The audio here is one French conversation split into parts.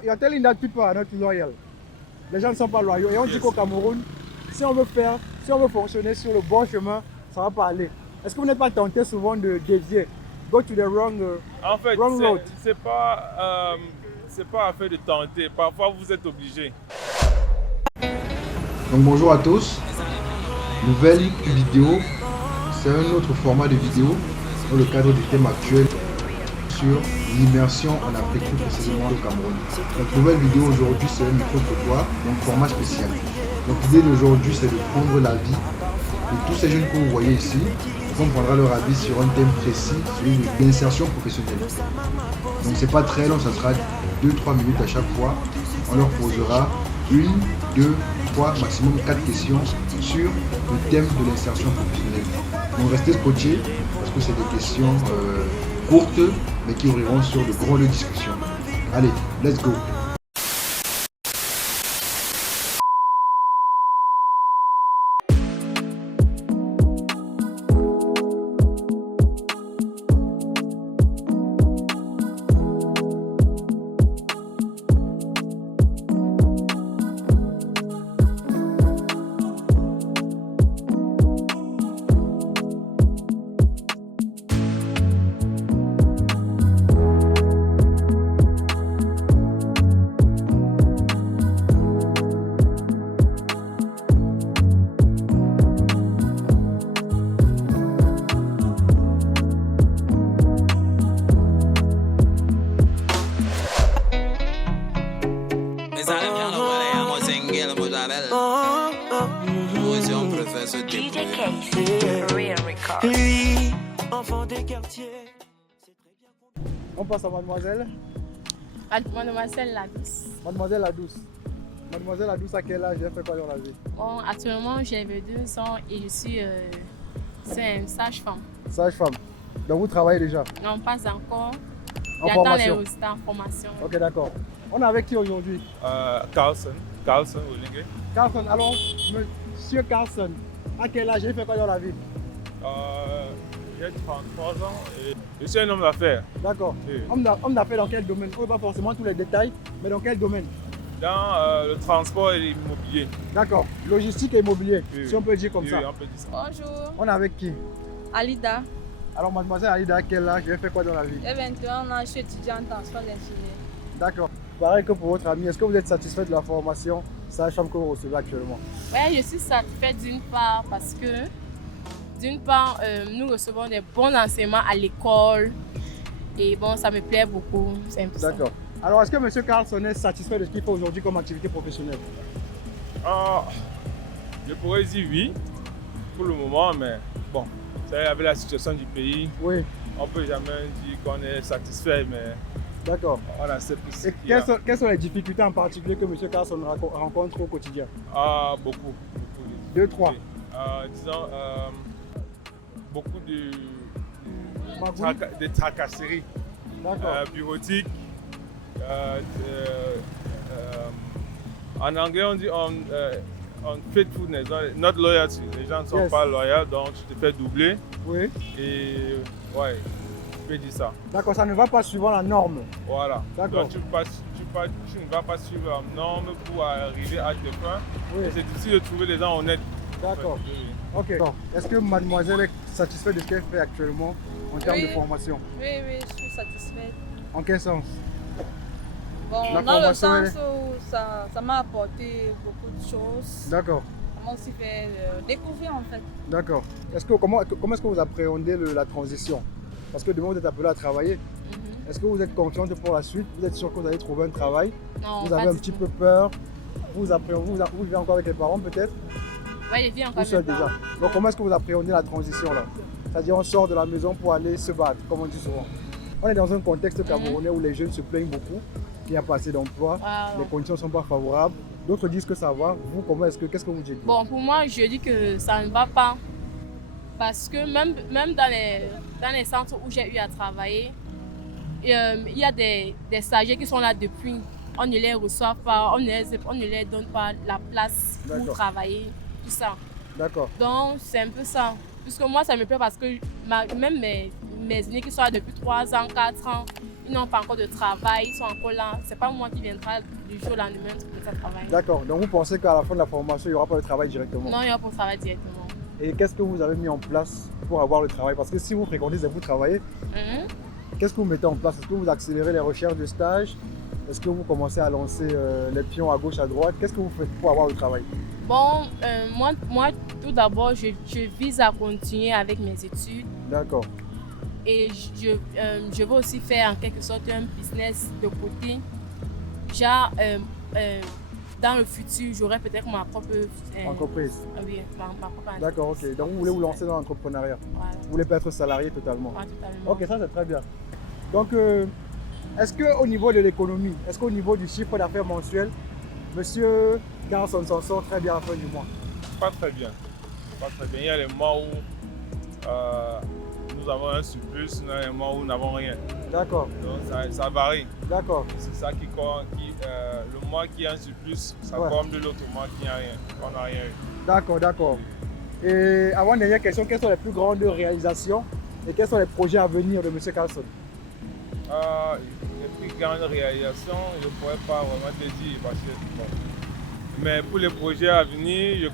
You're telling that people are not loyal. Les gens ne sont pas loyaux. Et on dit qu'au Cameroun, si on veut fonctionner sur le bon chemin, ça va pas aller. Est-ce que vous n'êtes pas tenté souvent de dévier? Go to the wrong, En fait, wrong road. c'est pas affaire de tenter. Parfois, vous êtes obligé. Donc bonjour à tous. Nouvelle vidéo. C'est un autre format de vidéo dans le cadre du thème actuel sur l'immersion en Afrique, plus précisément au Cameroun. Donc nouvelle vidéo aujourd'hui, c'est un micro-trottoir, donc format spécial. Donc l'idée d'aujourd'hui, c'est de prendre l'avis de tous ces jeunes que vous voyez ici. On prendra leur avis sur un thème précis, celui de l'insertion professionnelle. Donc c'est pas très long, ça sera 2-3 minutes à chaque fois. On leur posera 1, 2, 3, maximum 4 questions sur le thème de l'insertion professionnelle. Donc restez scotchés parce que c'est des questions courtes mais qui ouvriront sur de grandes discussions. Allez, let's go! On passe à mademoiselle. Mademoiselle la douce. Mademoiselle la douce. Mademoiselle la douce, à quel âge elle fait quoi dans la vie? Bon, actuellement, j'ai 22 ans et je suis sage-femme. Sage-femme. Donc vous travaillez déjà? Non, pas encore. En J'attends les formation? résultats en formation. Ok, d'accord. On est avec qui aujourd'hui? Carlson Olingue. Carlson, alors, monsieur Carlson, à quel âge il fait quoi dans la vie? J'ai 33 ans et je suis un homme d'affaires. D'accord. Oui. Homme d'affaires dans quel domaine? On ne pas forcément tous les détails, mais dans quel domaine? Dans le transport et l'immobilier. D'accord. Logistique et immobilier, Oui. si on peut dire comme ça. Oui, on peut dire ça. Bonjour, On est avec qui? Alida. Alors, mademoiselle Alida, à quel âge elle fait quoi dans la vie? J'ai 21 ans, je suis étudiante en soins d'ingénieur. D'accord. Pareil que pour votre ami, est-ce que vous êtes satisfait de la formation sage-femme que vous recevez actuellement? Oui, je suis satisfaite d'une part parce que, nous recevons des bons enseignements à l'école et bon, ça me plaît beaucoup. C'est un peu ça. D'accord. Alors, est-ce que monsieur Carlson est satisfait de ce qu'il fait aujourd'hui comme activité professionnelle? Je pourrais dire oui pour le moment, mais bon, c'est avec la situation du pays, Oui. on ne peut jamais dire qu'on est satisfait, mais D'accord. on accepte ce Et qu'il y a. quelles sont les difficultés en particulier que monsieur Carlson rencontre au quotidien? Beaucoup. 2, 3. Oui. Disons, beaucoup de tracasseries D'accord. bureautiques. En anglais, on dit unfaithfulness, not loyalty. Les gens ne sont Yes. pas loyaux, donc tu te fais doubler. Oui. Et ouais, je peux dire ça. D'accord, ça ne va pas suivant la norme. Voilà. D'accord. Donc tu ne vas pas suivre la norme pour arriver à tes fins. Oui. Et c'est difficile de trouver des gens honnêtes. D'accord. Oui, oui. Ok. Bon. Est-ce que mademoiselle est satisfaite de ce qu'elle fait actuellement en termes Oui. de formation? Oui, je suis satisfaite. En quel sens? Bon, La dans le formation, sens où ça m'a apporté beaucoup de choses. D'accord. Ça m'a aussi fait découvrir en fait. D'accord. Comment est-ce que vous appréhendez la transition? Parce que demain vous êtes appelé à travailler. Mhm. Est-ce que vous êtes confiante pour la suite? Vous êtes sûr que vous allez trouver un travail? Non, Vous pas avez un du petit tout. peu peur? Vous vivez encore avec les parents peut-être? Ouais, je vis encore Vous seul mes parents. déjà. Donc comment est-ce que vous appréhendez la transition là? C'est-à-dire on sort de la maison pour aller se battre, comme on dit souvent. On est dans un contexte camerounais où les jeunes se plaignent beaucoup, qu'il n'y a pas assez d'emploi, Wow. les conditions ne sont pas favorables. D'autres disent que ça va. Vous, qu'est-ce que vous dites? Bon, pour moi, je dis que ça ne va pas. Parce que même dans les centres où j'ai eu à travailler, il y a des stagiaires qui sont là depuis. On ne les reçoit pas, on ne les donne pas la place pour D'accord. travailler, tout ça. D'accord. Donc, c'est un peu ça. Puisque moi, ça me plaît parce que même mes aînés qui sont là depuis 3 ans, 4 ans, ils n'ont pas encore de travail, ils sont encore là. C'est pas moi qui viendra du jour au lendemain trouver ça travail. D'accord, donc vous pensez qu'à la fin de la formation, il n'y aura pas de travail directement? Non, il y a pour travailler directement. Et qu'est-ce que vous avez mis en place pour avoir le travail? Parce que si vous fréquentez et vous travaillez, qu'est-ce que vous mettez en place? Est-ce que vous accélérez les recherches de stage? Est-ce que vous commencez à lancer les pions à gauche, à droite? Qu'est-ce que vous faites pour avoir le travail? Bon, moi, tout d'abord, je vise à continuer avec mes études. D'accord, Et je veux aussi faire en quelque sorte un business de côté. Genre, dans le futur, j'aurai peut-être ma propre entreprise. Oui, ma propre entreprise. D'accord, ok. Donc vous voulez vous lancer dans l'entrepreneuriat. Voilà, Vous voulez pas être salarié totalement. totalement. Ok, ça c'est très bien. Donc, est-ce qu'au niveau de l'économie, est-ce qu'au niveau du chiffre d'affaires mensuel, monsieur Carlson s'en sort très bien à la fin du mois? Pas très bien. Pas très bien. Il y a les mois où nous avons un surplus, il y a les mois où nous n'avons rien. D'accord, Donc ça varie. d'accord, C'est ça qui compte. Le mois qui a un surplus, ça Ouais. compte de l'autre mois qui n'a rien. On n'a rien eu. d'accord, d'accord. Et avant dernière question, quelles sont les plus grandes réalisations et quels sont les projets à venir de monsieur Carlson? Les plus grandes réalisations, je ne pourrais pas vraiment te dire parce que bon. Mais pour les projets à venir, je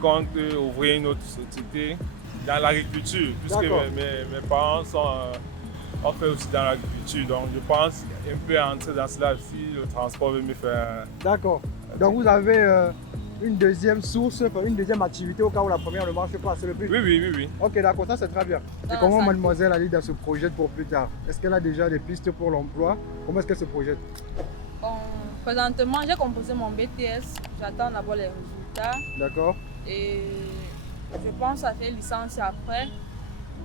compte ouvrir une autre société dans l'agriculture, puisque D'accord. mes parents ont fait aussi dans l'agriculture. Donc je pense un peu entrer dans cela si le transport veut me faire. D'accord. Donc vous avez une deuxième source, enfin, une deuxième activité au cas où la première ne marche pas, c'est le but. Oui. Ok, d'accord, ça c'est très bien. Et Dans comment la santé. mademoiselle allait dans ce projet pour plus tard? Est-ce qu'elle a déjà des pistes pour l'emploi? Comment est-ce qu'elle se projette? Bon, présentement, j'ai composé mon BTS. J'attends d'abord les résultats. D'accord, Et je pense à faire licence après.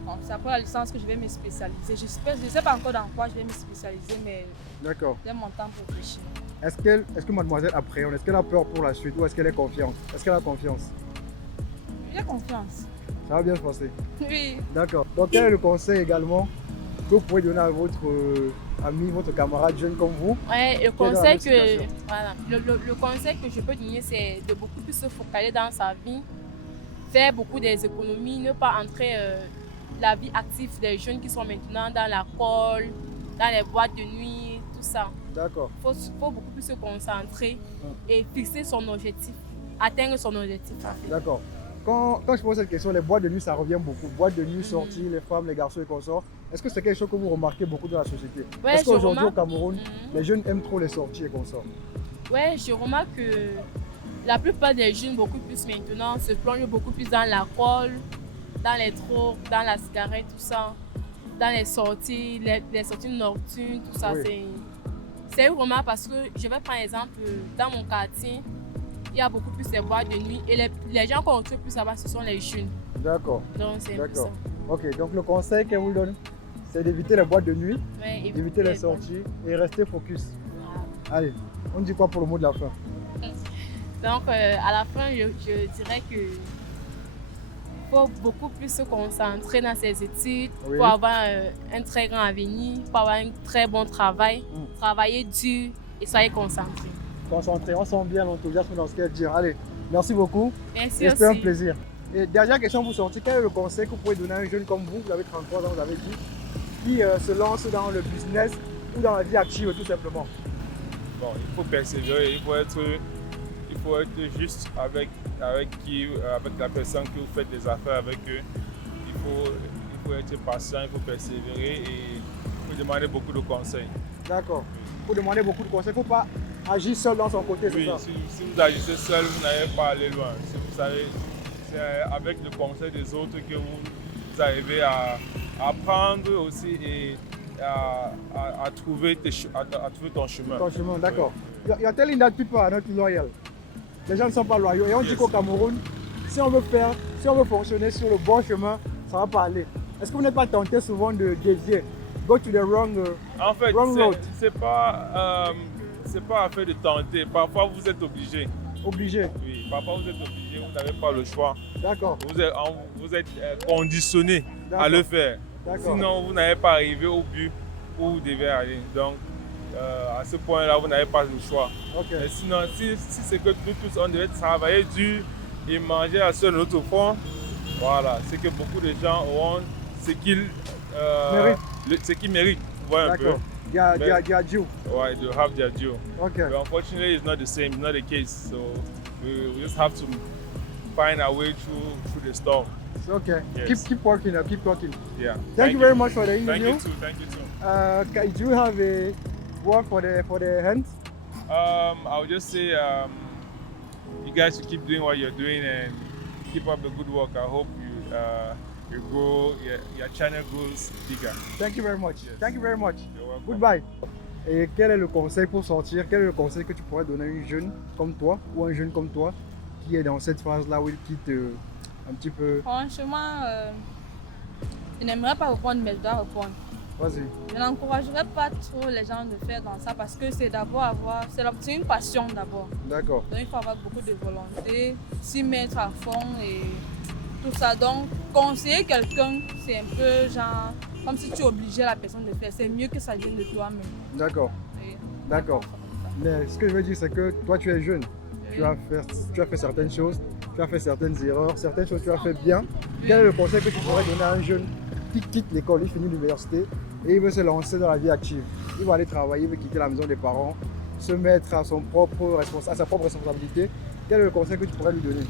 Donc, c'est après la licence que je vais me spécialiser. Je ne sais pas encore dans quoi je vais me spécialiser, mais d'accord. j'ai mon temps pour réfléchir. Est-ce que mademoiselle appréhende? Est-ce qu'elle a peur pour la suite ou est-ce qu'elle est confiante? Est-ce qu'elle a confiance? J'ai confiance. Ça va bien se passer. Oui. D'accord. Donc quel est le conseil également que vous pouvez donner à votre ami, votre camarade jeune comme vous? Ouais, le dans la conseil même situation. le conseil que je peux donner, c'est de beaucoup plus se focaliser dans sa vie, faire beaucoup des économies, ne pas entrer la vie active des jeunes qui sont maintenant dans la colle, dans les boîtes de nuit, tout ça. D'accord. Il faut beaucoup plus se concentrer et fixer son objectif, atteindre son objectif. en fait. D'accord. Quand je pose cette question, les boîtes de nuit, ça revient beaucoup. Boîtes de nuit, sorties, les femmes, les garçons et consorts. Est-ce que c'est quelque chose que vous remarquez beaucoup dans la société? Ouais, Est-ce je qu'aujourd'hui au remarque. Cameroun, les jeunes aiment trop les sorties et consorts? Ouais, je remarque que la plupart des jeunes, beaucoup plus maintenant, se plongent beaucoup plus dans l'alcool, dans les drogues, dans la cigarette, tout ça, dans les sorties nocturnes, tout ça. Oui. C'est une remarque parce que je vais prendre exemple, dans mon quartier, il y a beaucoup plus de boîtes de nuit et les gens qu'on retrouve plus là-bas, ce sont les jeunes. D'accord. Donc c'est un peu ça. D'accord. Ok, donc le conseil qu'elle vous donne, c'est d'éviter les boîtes de nuit, Ouais, d'éviter les sorties et rester focus. Voilà. Allez, on dit quoi pour le mot de la fin? Donc, à la fin, je dirais que faut beaucoup plus se concentrer dans ses études Oui. pour avoir un très grand avenir, pour avoir un très bon travail, travailler dur et soyez concentrés. Concentré, on sent bien l'enthousiasme dans ce qu'elle dit. Allez, merci beaucoup. Merci C'était un aussi. plaisir. Et dernière question vous sortir, quel est le conseil que vous pouvez donner à un jeune comme vous avez 33 ans, vous avez dit, qui se lance dans le business ou dans la vie active tout simplement? Bon, il faut persévérer, il faut être juste avec la personne que vous faites des affaires avec eux. Il faut être patient, il faut persévérer et il faut demander beaucoup de conseils. D'accord. Il faut demander beaucoup de conseils. Il ne faut pas agir seul dans son côté, c'est Oui, ça? si vous agissez seul, vous n'allez pas aller loin. Si vous savez, c'est avec le conseil des autres que vous arrivez à apprendre aussi et à trouver ton chemin. Ton chemin, d'accord. You're telling that people are not loyal. Les gens ne sont pas loyaux. Et on dit Yes. qu'au Cameroun, si on veut fonctionner sur le bon chemin, ça ne va pas aller. Est-ce que vous n'êtes pas tenté souvent de dévier? Go to the wrong En fait, wrong road. c'est pas affaire de tenter. Parfois, vous êtes obligé. Obligé. Oui, parfois, vous êtes obligé, vous n'avez pas le choix. D'accord. Vous êtes conditionné à le faire. D'accord. Sinon, vous n'allez pas arriver au but où vous devez aller. Donc, à ce point-là, vous n'avez pas le choix. Ok. Mais sinon, si c'est que nous tous, on devait travailler dur et manger à seul notre fond, voilà, c'est que beaucoup de gens auront ce qu'ils ce qu'ils méritent. Ouais, un peu. D'accord. Their Mais- due. Ouais, they have their due. Okay. But unfortunately, it's not the same. It's not the case. So we just have to find our way through the storm. Okay. Yes. Keep working. Keep working. Yeah. Thank you very much for the Thank interview. you too. Thank you too. Do you have a word for the hands? I would just say you guys should keep doing what you're doing and keep up the good work. I hope you grow, your channel grows bigger. Thank you very much. Yes. Thank you very much. You're welcome. Goodbye. Et quel est le conseil pour sortir? Quel est le conseil que tu pourrais donner à une jeune comme toi ou un jeune comme toi qui est dans cette phase-là où il quitte un petit peu? Franchement, je n'aimerais pas reprendre, mais je dois reprendre. Vas-y. Je n'encouragerais pas trop les gens de faire dans ça parce que c'est d'abord c'est une passion d'abord. D'accord. Donc il faut avoir beaucoup de volonté, s'y mettre à fond et tout ça. Donc conseiller quelqu'un, c'est un peu genre comme si tu obligeais la personne de faire. C'est mieux que ça vienne de toi-même. D'accord. Et- D'accord. Mais ce que je veux dire, c'est que toi, tu es jeune. Oui. Tu as fait certaines choses, tu as fait certaines erreurs, certaines choses tu as fait bien. Quel est le conseil que tu pourrais donner à un jeune qui quitte l'école, il finit l'université et il veut se lancer dans la vie active? Il va aller travailler, il veut quitter la maison des parents, se mettre à sa propre responsabilité. Quel est le conseil que tu pourrais lui donner?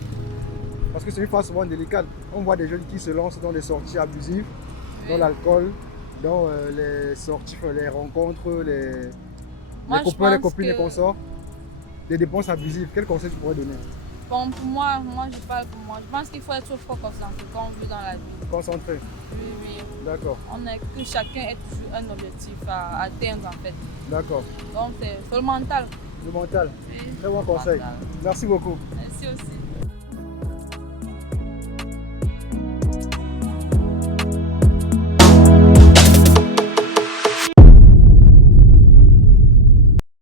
Parce que c'est une phase souvent délicate. On voit des jeunes qui se lancent dans des sorties abusives, dans l'alcool, dans les sorties, les rencontres, les Moi, je copains, les pense copines, les que- consorts, des dépenses abusives. Quel conseil tu pourrais donner? Bon, pour moi, je parle pour moi. Je pense qu'il faut être focus dans ce qu'on veut dans la vie. Concentré. Oui, oui. D'accord, On est que chacun ait toujours un objectif à atteindre en fait. d'accord. Donc c'est le mental. Le mental. Oui, Très bon le conseil. mental. Merci beaucoup. Merci aussi.